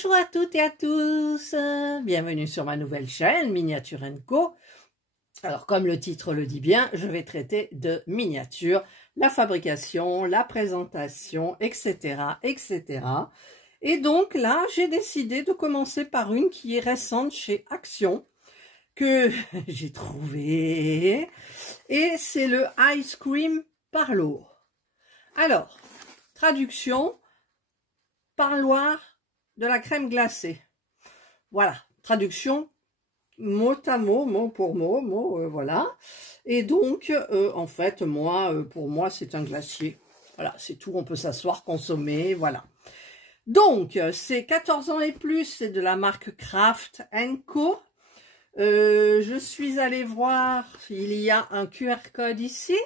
Bonjour à toutes et à tous, bienvenue sur ma nouvelle chaîne Miniature & Co. Alors comme le titre le dit bien, je vais traiter de miniatures, la fabrication, la présentation, etc. etc. Et donc là, j'ai décidé de commencer par une qui est récente chez Action, que j'ai trouvé, et c'est le Ice Cream Parlour. Alors, traduction, parloir de la crème glacée. Voilà, traduction mot à mot, mot pour mot, voilà. Et donc, en fait, pour moi, c'est un glacier. Voilà, c'est tout, on peut s'asseoir, consommer, voilà. Donc, c'est 14 ans et plus, c'est de la marque Craft & Co. Je suis allée voir, il y a un QR code ici.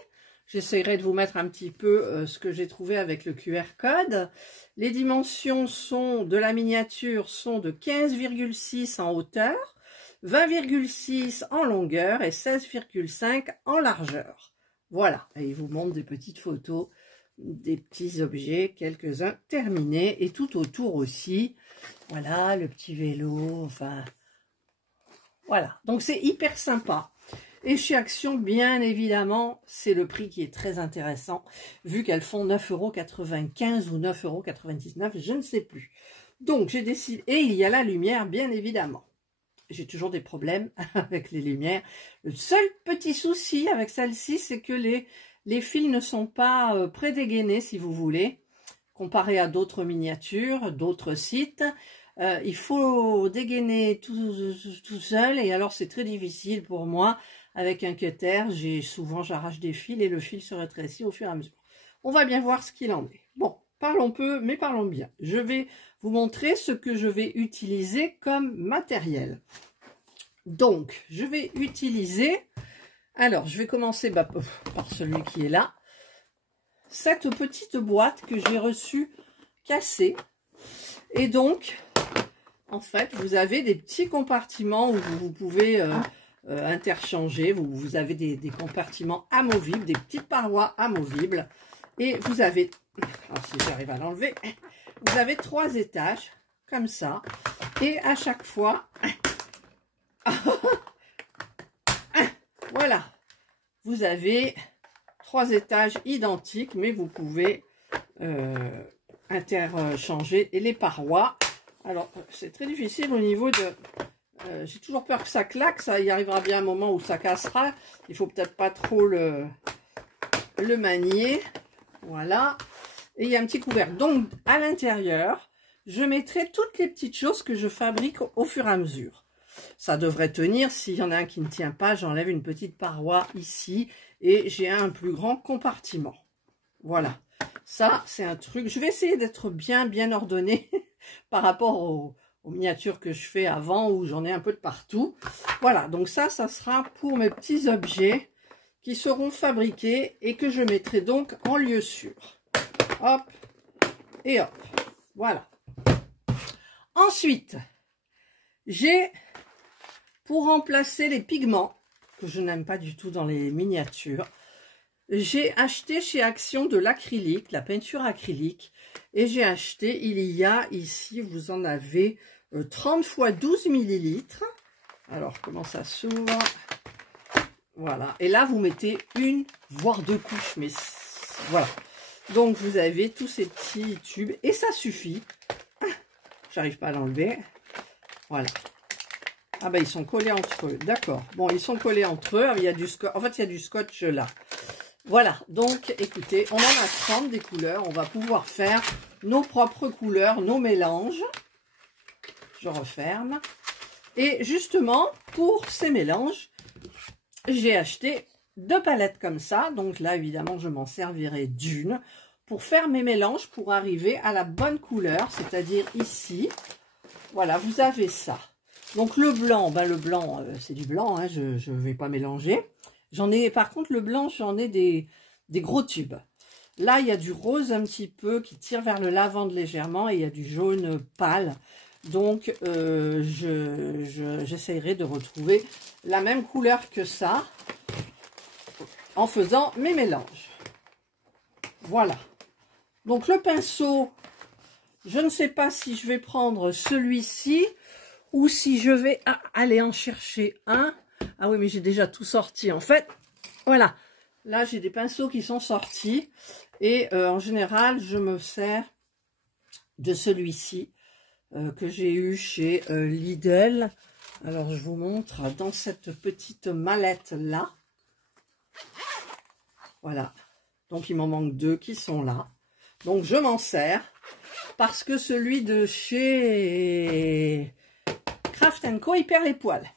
J'essaierai de vous mettre un petit peu ce que j'ai trouvé avec le QR code. Les dimensions de la miniature sont de 15,6 en hauteur, 20,6 en longueur et 16,5 en largeur. Voilà, et il vous montre des petites photos, des petits objets, quelques-uns terminés, et tout autour aussi. Voilà, le petit vélo, enfin, voilà. Donc c'est hyper sympa. Et chez Action, bien évidemment, c'est le prix qui est très intéressant, vu qu'elles font 9,95 € ou 9,99 €, je ne sais plus. Donc, j'ai décidé... Et il y a la lumière, bien évidemment. J'ai toujours des problèmes avec les lumières. Le seul petit souci avec celle-ci, c'est que les fils ne sont pas prédégainés, si vous voulez, comparé à d'autres miniatures, d'autres sites. Il faut dégainer tout seul, et alors c'est très difficile pour moi. Avec un cutter, j'arrache des fils et le fil se rétrécit au fur et à mesure. On va bien voir ce qu'il en est. Bon, parlons peu, mais parlons bien. Je vais vous montrer ce que je vais utiliser comme matériel. Donc, je vais utiliser... Alors, je vais commencer par celui qui est là. Cette petite boîte que j'ai reçue cassée. Et donc, en fait, vous avez des petits compartiments où vous pouvez... interchanger, vous avez des compartiments amovibles, des petites parois amovibles, et vous avez, alors si j'arrive à l'enlever, vous avez 3 étages comme ça, et à chaque fois voilà, vous avez 3 étages identiques, mais vous pouvez interchanger les parois. Alors c'est très difficile au niveau de... j'ai toujours peur que ça claque, ça y arrivera bien un moment où ça cassera. Il faut peut-être pas trop le manier. Voilà. Et il y a un petit couvercle. Donc, à l'intérieur, je mettrai toutes les petites choses que je fabrique au fur et à mesure. Ça devrait tenir. S'il y en a un qui ne tient pas, j'enlève une petite paroi ici. Et j'ai un plus grand compartiment. Voilà. Ça, c'est un truc. Je vais essayer d'être bien ordonnée par rapport aux miniatures que je fais avant, où j'en ai un peu de partout. Voilà, donc ça sera pour mes petits objets qui seront fabriqués et que je mettrai donc en lieu sûr. Hop et hop. Voilà. Ensuite, j'ai, pour remplacer les pigments, que je n'aime pas du tout dans les miniatures, j'ai acheté chez Action de l'acrylique, la peinture acrylique, et j'ai acheté, il y a ici, vous en avez 30 x 12 ml. Alors, comment ça s'ouvre? Voilà, et là, vous mettez une, voire 2 couches, mais voilà. Donc, vous avez tous ces petits tubes, et ça suffit. J'arrive pas à l'enlever. Voilà. Ah ben, ils sont collés entre eux, d'accord. Bon, ils sont collés entre eux, il y a du scotch, en fait, il y a du scotch là. Voilà, donc écoutez, on en a 30 des couleurs, on va pouvoir faire nos propres couleurs, nos mélanges. Je referme. Et justement, pour ces mélanges, j'ai acheté 2 palettes comme ça. Donc là, évidemment, je m'en servirai d'une pour faire mes mélanges, pour arriver à la bonne couleur, c'est-à-dire ici. Voilà, vous avez ça. Donc le blanc, c'est du blanc, hein, je ne vais pas mélanger. J'en ai, par contre, le blanc, j'en ai des gros tubes. Là, il y a du rose un petit peu qui tire vers le lavande légèrement, et il y a du jaune pâle. Donc, j'essayerai de retrouver la même couleur que ça en faisant mes mélanges. Voilà. Donc, le pinceau, je ne sais pas si je vais prendre celui-ci ou si je vais aller en chercher un. Ah oui, mais j'ai déjà tout sorti en fait. Voilà, là j'ai des pinceaux qui sont sortis et en général je me sers de celui-ci que j'ai eu chez Lidl. Alors je vous montre dans cette petite mallette là. Voilà, donc il m'en manque 2 qui sont là. Donc je m'en sers parce que celui de chez Craft & Co il perd les poils.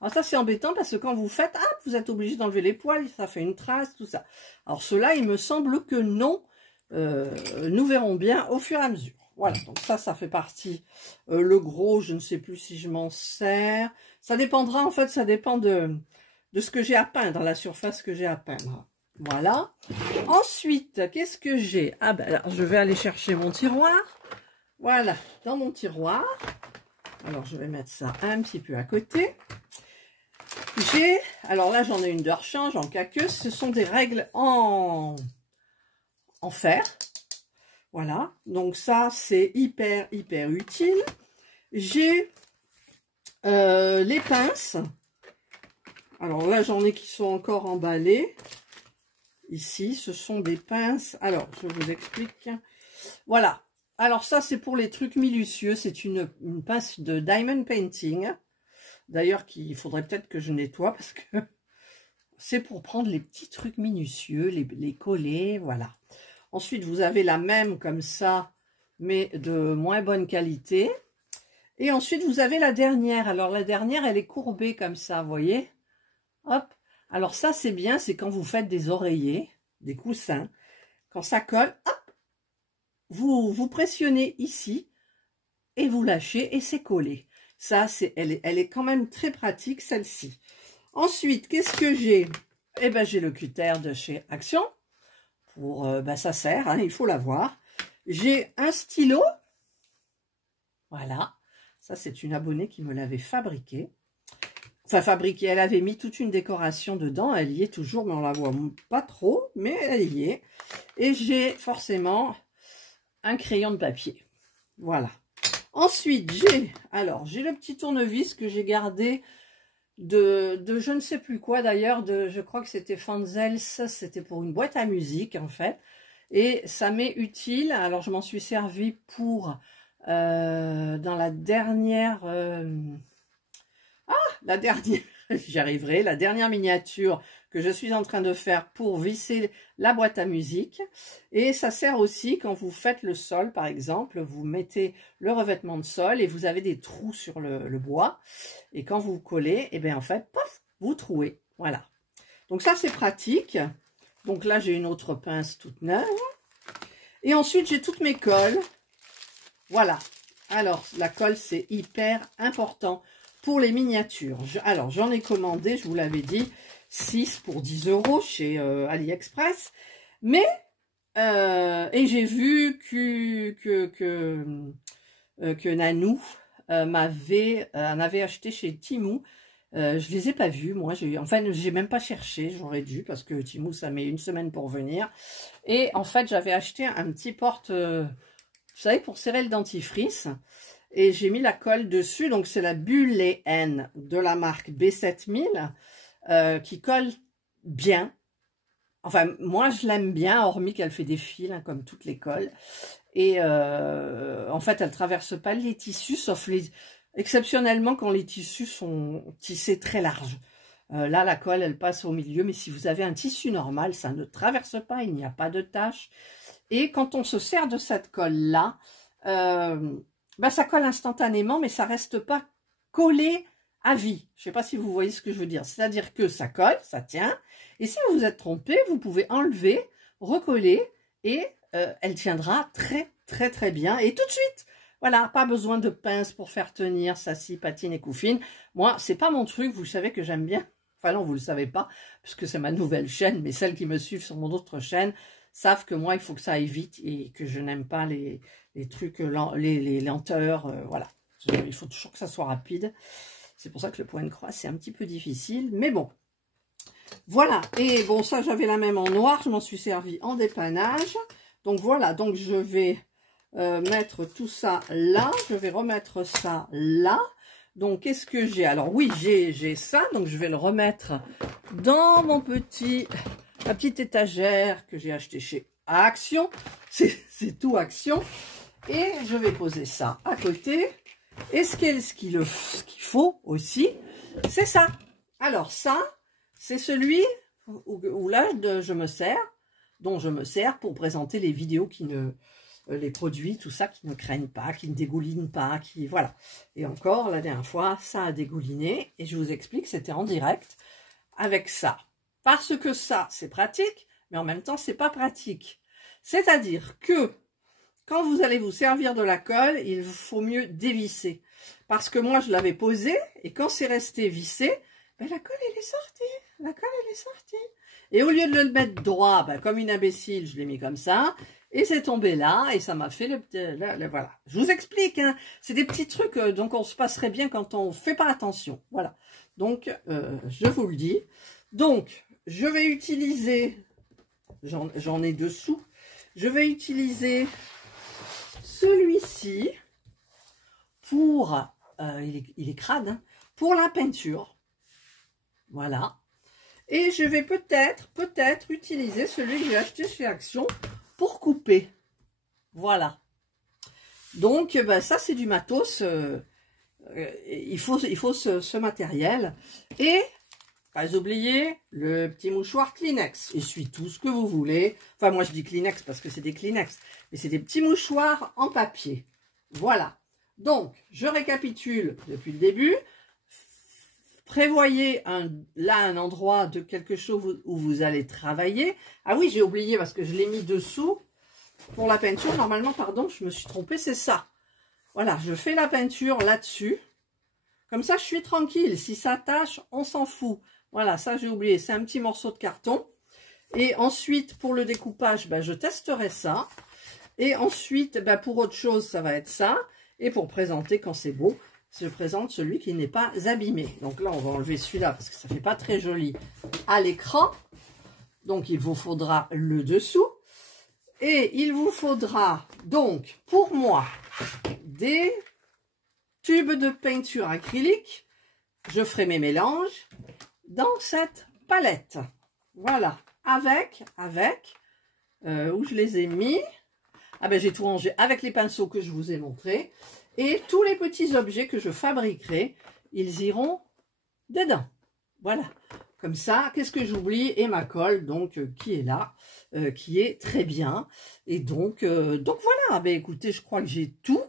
Alors ça c'est embêtant parce que quand vous faites, vous êtes obligé d'enlever les poils, ça fait une trace, tout ça. Alors ceux-là, il me semble que non, nous verrons bien au fur et à mesure. Voilà, donc ça fait partie. Le gros, je ne sais plus si je m'en sers. Ça dépendra, en fait, ça dépend de ce que j'ai à peindre, la surface que j'ai à peindre. Voilà. Ensuite, qu'est-ce que j'ai? Ah ben alors, je vais aller chercher mon tiroir. Voilà, dans mon tiroir. Alors, je vais mettre ça un petit peu à côté. Alors là j'en ai une de rechange en caqueuse, ce sont des règles en fer. Voilà, donc ça c'est hyper utile. J'ai les pinces. Alors là j'en ai qui sont encore emballées. Ici ce sont des pinces. Alors je vous explique. Voilà, alors ça c'est pour les trucs minutieux, c'est une pince de Diamond Painting. D'ailleurs, qu'il faudrait peut-être que je nettoie parce que c'est pour prendre les petits trucs minutieux, les coller, voilà. Ensuite, vous avez la même comme ça, mais de moins bonne qualité. Et ensuite, vous avez la dernière. Alors, la dernière, elle est courbée comme ça, vous voyez? Hop. Alors, ça, c'est bien, c'est quand vous faites des oreillers, des coussins. Quand ça colle, hop, vous pressionnez ici et vous lâchez et c'est collé. Ça, elle est quand même très pratique, celle-ci. Ensuite, qu'est-ce que j'ai? Eh ben, j'ai le cutter de chez Action. Pour, ça sert, hein, il faut l'avoir. J'ai un stylo. Voilà. Ça, c'est une abonnée qui me l'avait fabriqué. Enfin, fabriqué, elle avait mis toute une décoration dedans. Elle y est toujours, mais on la voit pas trop, mais elle y est. Et j'ai forcément un crayon de papier. Voilà. Ensuite, j'ai le petit tournevis que j'ai gardé de je ne sais plus quoi d'ailleurs, je crois que c'était Fanzels, c'était pour une boîte à musique en fait. Et ça m'est utile, alors je m'en suis servi pour, dans la dernière, j'y arriverai, la dernière miniature que je suis en train de faire pour visser la boîte à musique. Et ça sert aussi quand vous faites le sol, par exemple, vous mettez le revêtement de sol et vous avez des trous sur le bois. Et quand vous collez, et bien en fait, pof, vous trouez. Voilà. Donc ça, c'est pratique. Donc là, j'ai une autre pince toute neuve. Et ensuite, j'ai toutes mes colles. Voilà. Alors, la colle, c'est hyper important pour les miniatures. Alors, j'en ai commandé, je vous l'avais dit, 6 pour 10 € chez AliExpress. Mais, et j'ai vu que Nanou en avait acheté chez Temu. Je les ai pas vus, moi. Enfin, j'ai même pas cherché, j'aurais dû, parce que Temu, ça met une semaine pour venir. Et en fait, j'avais acheté un petit porte, vous savez, pour serrer le dentifrice. Et j'ai mis la colle dessus, donc c'est la Boolean de la marque B7000 qui colle bien. Enfin, moi je l'aime bien, hormis qu'elle fait des fils, hein, comme toutes les colles. Et en fait, elle traverse pas les tissus, sauf exceptionnellement quand les tissus sont tissés très larges. Là, la colle, elle passe au milieu, mais si vous avez un tissu normal, ça ne traverse pas, il n'y a pas de tache. Et quand on se sert de cette colle-là, ça colle instantanément, mais ça reste pas collé à vie. Je ne sais pas si vous voyez ce que je veux dire. C'est-à-dire que ça colle, ça tient. Et si vous vous êtes trompé, vous pouvez enlever, recoller et elle tiendra très bien. Et tout de suite, voilà, pas besoin de pince pour faire tenir, ça scie, patine et couffine. Moi, c'est pas mon truc, vous savez que j'aime bien. Enfin non, vous le savez pas, puisque c'est ma nouvelle chaîne, mais celles qui me suivent sur mon autre chaîne savent que moi, il faut que ça aille vite et que je n'aime pas les trucs, les lenteurs, voilà. Il faut toujours que ça soit rapide. C'est pour ça que le point de croix, c'est un petit peu difficile, mais bon. Voilà, et bon, ça, j'avais la même en noir, je m'en suis servi en dépannage. Donc voilà, donc je vais mettre tout ça là. Je vais remettre ça là. Donc, qu'est-ce que j'ai? Alors, oui, j'ai ça. Donc, je vais le remettre dans ma petite étagère que j'ai acheté chez Action. C'est tout Action. Et je vais poser ça à côté. Et ce qu'il faut aussi, c'est ça. Alors, ça, c'est celui où là, dont je me sers pour présenter les vidéos les produits, tout ça, qui ne craignent pas, qui ne dégoulinent pas, voilà. Et encore, la dernière fois, ça a dégouliné, et je vous explique, c'était en direct avec ça. Parce que ça, c'est pratique, mais en même temps, c'est pas pratique. C'est-à-dire que, quand vous allez vous servir de la colle, il faut mieux dévisser. Parce que moi, je l'avais posé, et quand c'est resté vissé, ben, la colle, elle est sortie. La colle, elle est sortie. Et au lieu de le mettre droit, ben, comme une imbécile, je l'ai mis comme ça. Et c'est tombé là, et ça m'a fait voilà. Je vous explique, hein, c'est des petits trucs, donc on se passerait bien quand on fait pas attention. Voilà. Donc, je vous le dis. Donc, je vais utiliser, j'en ai dessous, je vais utiliser celui-ci pour, il est crade, hein, pour la peinture. Voilà. Et je vais peut-être utiliser celui que j'ai acheté chez Action pour couper. Voilà. Donc, ben, ça, c'est du matos. Il faut ce matériel. Et, pas oublier, le petit mouchoir Kleenex. Essuie tout ce que vous voulez. Enfin, moi, je dis Kleenex parce que c'est des Kleenex. Mais c'est des petits mouchoirs en papier. Voilà. Donc, je récapitule depuis le début. Prévoyez là un endroit de quelque chose où vous allez travailler. Ah oui, j'ai oublié parce que je l'ai mis dessous pour la peinture. Normalement, pardon, je me suis trompée, c'est ça. Voilà, je fais la peinture là-dessus. Comme ça, je suis tranquille. Si ça tâche, on s'en fout. Voilà, ça j'ai oublié. C'est un petit morceau de carton. Et ensuite, pour le découpage, ben, je testerai ça. Et ensuite, ben, pour autre chose, ça va être ça. Et pour présenter, quand c'est beau, je présente celui qui n'est pas abîmé. Donc là, on va enlever celui-là parce que ça ne fait pas très joli à l'écran. Donc, il vous faudra le dessous. Et il vous faudra donc, pour moi, des tubes de peinture acrylique. Je ferai mes mélanges dans cette palette. Voilà. Où je les ai mis. Ah ben, j'ai tout rangé avec les pinceaux que je vous ai montrés. Et tous les petits objets que je fabriquerai, ils iront dedans. Voilà. Comme ça, qu'est-ce que j'oublie? Et ma colle, donc, qui est là, qui est très bien. Et donc voilà. Ben, écoutez, je crois que j'ai tout.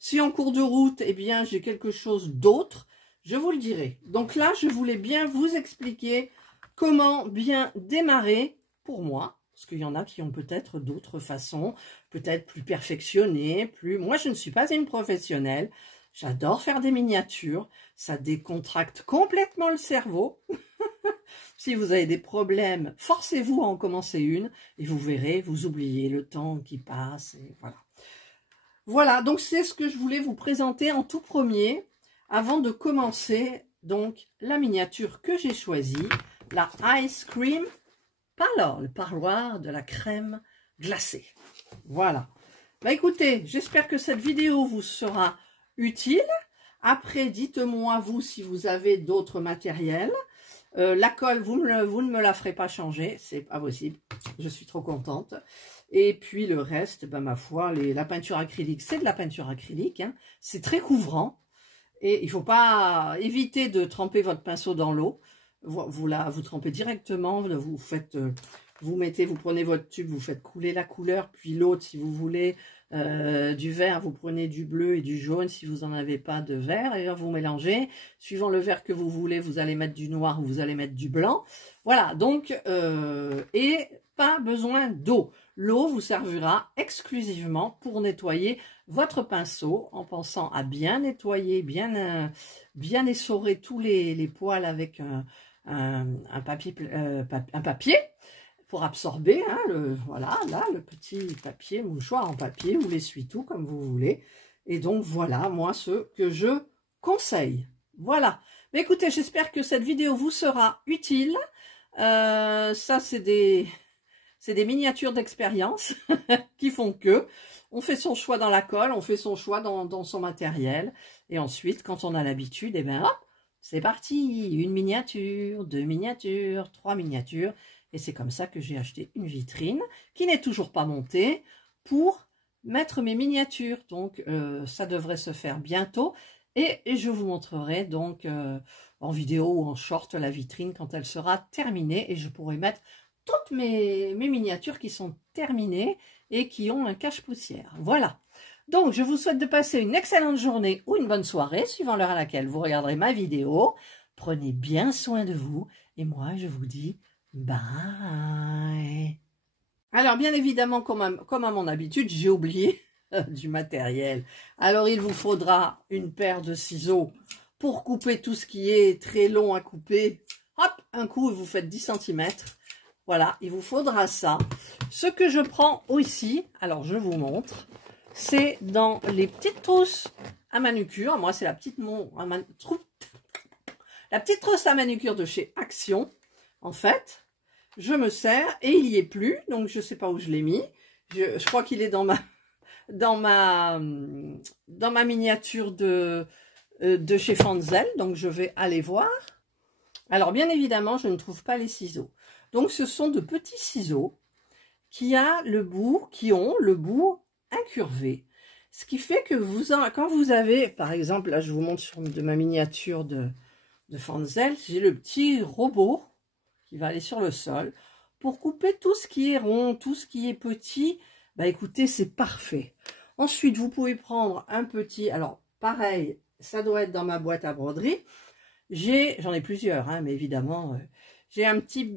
Si en cours de route, eh bien, j'ai quelque chose d'autre, je vous le dirai. Donc là, je voulais bien vous expliquer comment bien démarrer pour moi. Parce qu'il y en a qui ont peut-être d'autres façons, peut-être plus perfectionnées, Moi, je ne suis pas une professionnelle. J'adore faire des miniatures. Ça décontracte complètement le cerveau. Si vous avez des problèmes, forcez-vous à en commencer une. Et vous verrez, vous oubliez le temps qui passe. Et voilà. Voilà, donc c'est ce que je voulais vous présenter en tout premier. Avant de commencer, donc, la miniature que j'ai choisie. La Ice Cream Parlour, le parloir de la crème glacée. Voilà. Bah écoutez, j'espère que cette vidéo vous sera utile. Après, dites-moi vous si vous avez d'autres matériels. La colle, vous ne me la ferez pas changer, c'est pas possible. Je suis trop contente. Et puis le reste, ben, ma foi, la peinture acrylique, c'est de la peinture acrylique. Hein. C'est très couvrant. Et il ne faut pas éviter de tremper votre pinceau dans l'eau. Vous trempez directement, vous prenez votre tube, vous faites couler la couleur, puis l'autre, si vous voulez du vert, vous prenez du bleu et du jaune, si vous n'en avez pas de vert, et là, vous mélangez. Suivant le vert que vous voulez, vous allez mettre du noir ou vous allez mettre du blanc. Voilà, donc, et pas besoin d'eau. L'eau vous servira exclusivement pour nettoyer votre pinceau en pensant à bien nettoyer, bien essorer tous les poils avec un papier pour absorber, hein, voilà, là, le petit papier, mouchoir en papier ou l'essuie-tout comme vous voulez. Et donc, voilà, moi, ce que je conseille. Voilà. Mais écoutez, j'espère que cette vidéo vous sera utile. Ça, c'est c'est des miniatures d'expérience qui font que on fait son choix dans la colle, on fait son choix dans son matériel. Et ensuite, quand on a l'habitude, eh bien, hop, c'est parti. Une miniature, 2 miniatures, 3 miniatures. Et c'est comme ça que j'ai acheté une vitrine qui n'est toujours pas montée pour mettre mes miniatures. Donc, ça devrait se faire bientôt. Et je vous montrerai donc en vidéo ou en short la vitrine quand elle sera terminée. Et je pourrai mettre toutes mes miniatures qui sont terminées et qui ont un cache-poussière. Voilà. Donc, je vous souhaite de passer une excellente journée ou une bonne soirée, suivant l'heure à laquelle vous regarderez ma vidéo. Prenez bien soin de vous. Et moi, je vous dis bye. Alors, bien évidemment, comme à mon habitude, j'ai oublié du matériel. Alors, il vous faudra une paire de ciseaux pour couper tout ce qui est très long à couper. Hop, un coup, vous faites 10 cm. Voilà, il vous faudra ça. Ce que je prends aussi, alors je vous montre, c'est dans les petites trousses à manucure. Moi, c'est la petite trousse à manucure de chez Action. En fait, je me sers et il n'y est plus, donc je ne sais pas où je l'ai mis. Je crois qu'il est dans ma miniature de chez Fanzel, donc je vais aller voir. Alors, bien évidemment, je ne trouve pas les ciseaux. Donc, ce sont de petits ciseaux qui ont le bout incurvé. Ce qui fait que quand vous avez, par exemple, là, je vous montre de ma miniature de Fanzel, j'ai le petit robot qui va aller sur le sol pour couper tout ce qui est rond, tout ce qui est petit. Bah, écoutez, c'est parfait. Ensuite, vous pouvez prendre un petit, alors, pareil, ça doit être dans ma boîte à broderie. J'en ai plusieurs, hein, mais évidemment, j'ai un petit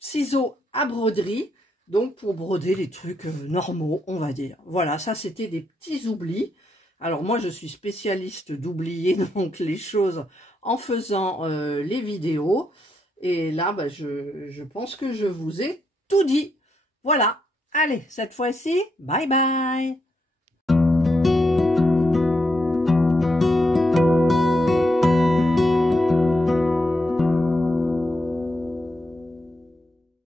ciseau à broderie, donc pour broder les trucs normaux, on va dire. Voilà, ça c'était des petits oublis. Alors moi, je suis spécialiste d'oublier donc les choses en faisant les vidéos. Et là, bah, je pense que je vous ai tout dit. Voilà, allez, cette fois-ci, bye bye.